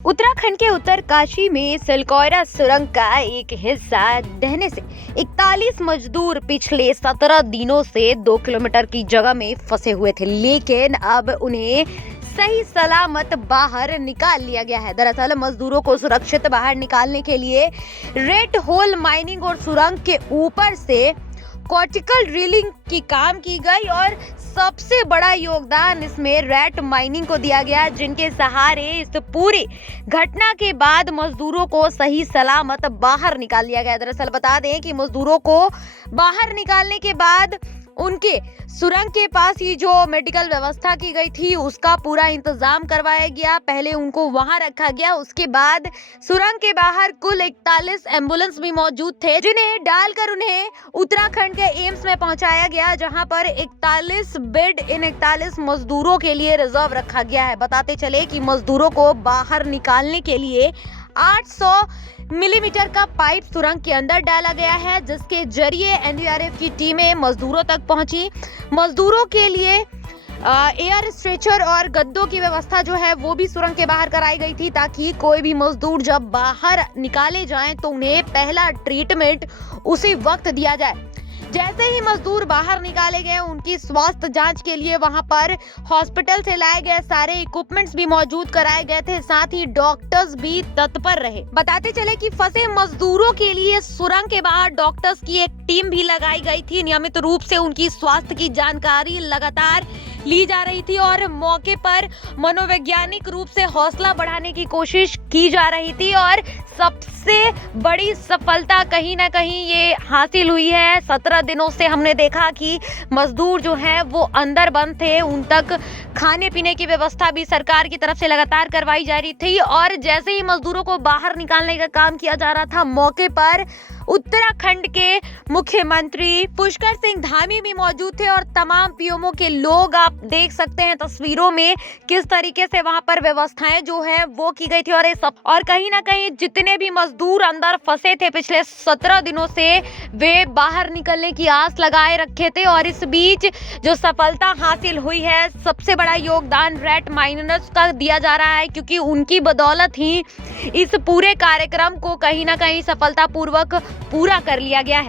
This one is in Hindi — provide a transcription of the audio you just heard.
उत्तराखंड के उत्तरकाशी में सिलकोयरा सुरंग का एक हिस्सा ढहने से 41 मजदूर पिछले 17 दिनों से 2 किलोमीटर की जगह में फंसे हुए थे, लेकिन अब उन्हें सही सलामत बाहर निकाल लिया गया है। दरअसल मजदूरों को सुरक्षित बाहर निकालने के लिए रेड होल माइनिंग और सुरंग के ऊपर से कॉर्टिकल ड्रिलिंग की काम की गई और सबसे बड़ा योगदान इसमें रैट माइनिंग को दिया गया, जिनके सहारे इस पूरी घटना के बाद मजदूरों को सही सलामत बाहर निकाल लिया गया। दरअसल बता दें कि मजदूरों को बाहर निकालने के बाद उनके सुरंग के पास ही जो मेडिकल व्यवस्था की गई थी उसका पूरा इंतजाम करवाया गया। पहले उनको वहां रखा गया, उसके बाद सुरंग के बाहर कुल 41 एम्बुलेंस भी मौजूद थे, जिन्हें डालकर उन्हें उत्तराखंड के एम्स में पहुंचाया गया, जहां पर 41 बेड इन 41 मजदूरों के लिए रिजर्व रखा गया है। बताते चले कि मजदूरों को बाहर निकालने के लिए 800 मिलीमीटर का पाइप सुरंग के अंदर डाला गया है, जिसके जरिए एनडीआरएफ की टीमें मजदूरों तक पहुंची। मजदूरों के लिए एयर स्ट्रेचर और गद्दों की व्यवस्था जो है वो भी सुरंग के बाहर कराई गई थी, ताकि कोई भी मजदूर जब बाहर निकाले जाएं तो उन्हें पहला ट्रीटमेंट उसी वक्त दिया जाए। जैसे ही मजदूर बाहर निकाले गए, उनकी स्वास्थ्य जांच के लिए वहां पर हॉस्पिटल से लाए गए सारे इक्विपमेंट्स भी मौजूद कराए गए थे, साथ ही डॉक्टर्स भी तत्पर रहे। बताते चले कि फंसे मजदूरों के लिए सुरंग के बाहर डॉक्टर्स की एक टीम भी लगाई गई थी। नियमित रूप से उनकी स्वास्थ्य की जानकारी लगातार ली जा रही थी और मौके पर मनोवैज्ञानिक रूप से हौसला बढ़ाने की कोशिश की जा रही थी। और सबसे बड़ी सफलता कहीं ना कहीं ये हासिल हुई है। 17 दिनों से हमने देखा कि मजदूर जो हैं वो अंदर बंद थे, उन तक खाने पीने की व्यवस्था भी सरकार की तरफ से लगातार करवाई जा रही थी। और जैसे ही मजदूरों को बाहर निकालने का काम किया जा रहा था, मौके पर उत्तराखंड के मुख्यमंत्री पुष्कर सिंह धामी भी मौजूद थे और तमाम पीएमओ के लोग, आप देख सकते हैं तस्वीरों में किस तरीके से वहां पर व्यवस्थाएं जो है वो की गई थी। और ये सब, और कहीं ना कहीं जितने भी मजदूर अंदर फंसे थे पिछले 17 दिनों से, वे बाहर निकलने की आस लगाए रखे थे। और इस बीच जो सफलता हासिल हुई है, सबसे बड़ा योगदान रैट माइनर्स का दिया जा रहा है, क्योंकि उनकी बदौलत ही इस पूरे कार्यक्रम को कहीं ना कहीं सफलतापूर्वक पूरा कर लिया गया है।